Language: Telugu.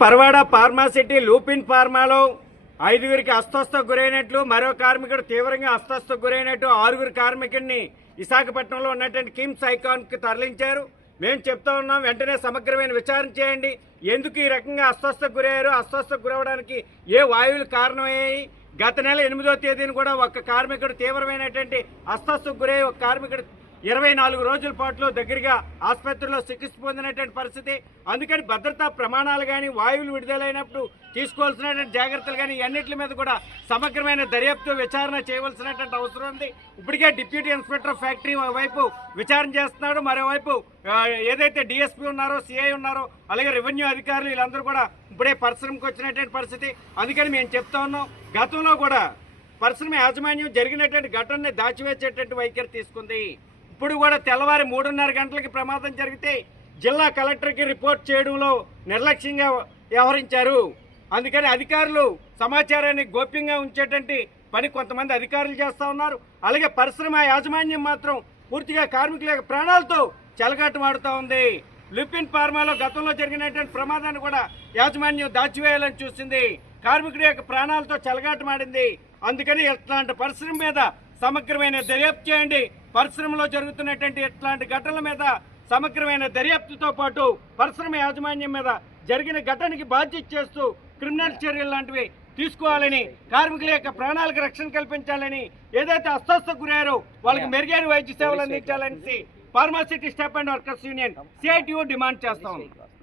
పరవాడ ఫార్మాసిటీ లూపిన్ ఫార్మాలో 5గురికి అస్వస్థకు గురైనట్లు, మరో కార్మికుడు తీవ్రంగా అస్వస్థకు గురైనట్టు 6గురు కార్మికుడిని విశాఖపట్నంలో ఉన్నటువంటి కిమ్స్ ఐకాన్కి తరలించారు. మేము చెప్తా ఉన్నాం, వెంటనే సమగ్రమైన విచారణ చేయండి. ఎందుకు ఈ రకంగా అస్వస్థకు గురయ్యారు, అస్వస్థకు గురవడానికి ఏ వాయువులు కారణమయ్యాయి? గత నెల 8వ తేదీన కూడా ఒక కార్మికుడు తీవ్రమైనటువంటి అస్వస్థకు గురై ఒక కార్మికుడు 24 రోజుల పాటు దగ్గరగా ఆసుపత్రిలో చికిత్స పొందినటువంటి పరిస్థితి. అందుకని భద్రతా ప్రమాణాలు కానీ, వాయువులు విడుదలైనప్పుడు తీసుకోవాల్సినటువంటి జాగ్రత్తలు కానీ అన్నింటి మీద కూడా సమగ్రమైన దర్యాప్తు విచారణ చేయవలసినటువంటి అవసరం ఉంది. ఇప్పటికే డిప్యూటీ ఇన్స్పెక్టర్ ఆఫ్ ఫ్యాక్టరీ వైపు విచారణ చేస్తున్నాడు, మరోవైపు ఏదైతే డిఎస్పీ ఉన్నారో, సిఐ ఉన్నారో, అలాగే రెవెన్యూ అధికారులు వీళ్ళందరూ కూడా ఇప్పుడే పరిశ్రమకు వచ్చినటువంటి పరిస్థితి. అందుకని మేము చెప్తా ఉన్నాం, గతంలో కూడా పరిశ్రమ యాజమాన్యం జరిగినటువంటి ఘటనని దాచివేసేటువంటి వైఖరి తీసుకుంది. ఇప్పుడు కూడా తెల్లవారి 3:30 గంటలకి ప్రమాదం జరిగితే జిల్లా కలెక్టర్కి రిపోర్ట్ చేయడంలో నిర్లక్ష్యంగా వ్యవహరించారు. అందుకని అధికారులు సమాచారాన్ని గోప్యంగా ఉంచేటువంటి పని కొంతమంది అధికారులు చేస్తూ ఉన్నారు. అలాగే పరిశ్రమ యాజమాన్యం మాత్రం పూర్తిగా కార్మికుల యొక్క ప్రాణాలతో చెలగాటమాడుతూ ఉంది. లుపిన్ ఫార్మాలో గతంలో జరిగినటువంటి ప్రమాదాన్ని కూడా యాజమాన్యం దాచివేయాలని చూసింది, కార్మికుడి యొక్క ప్రాణాలతో చెలగాటమాడింది. అందుకని ఇట్లాంటి పరిశ్రమ మీద సమగ్రమైన దర్యాప్తు చేయండి. పరిశ్రమలో జరుగుతున్నటువంటి ఇట్లాంటి ఘటనల మీద సమగ్రమైన దర్యాప్తుతో పాటు పరిశ్రమ యాజమాన్యం మీద జరిగిన ఘటనకి బాధ్యత చేస్తూ క్రిమినల్ చర్యలు లాంటివి తీసుకోవాలని, కార్మికుల యొక్క ప్రాణాలకు రక్షణ కల్పించాలని, ఏదైతే అస్వస్థకు గురయ్యారో వాళ్ళకి మెరుగైన వైద్య సేవలు అందించాలని pharma city staff and workers union CITU demand చేస్తాం.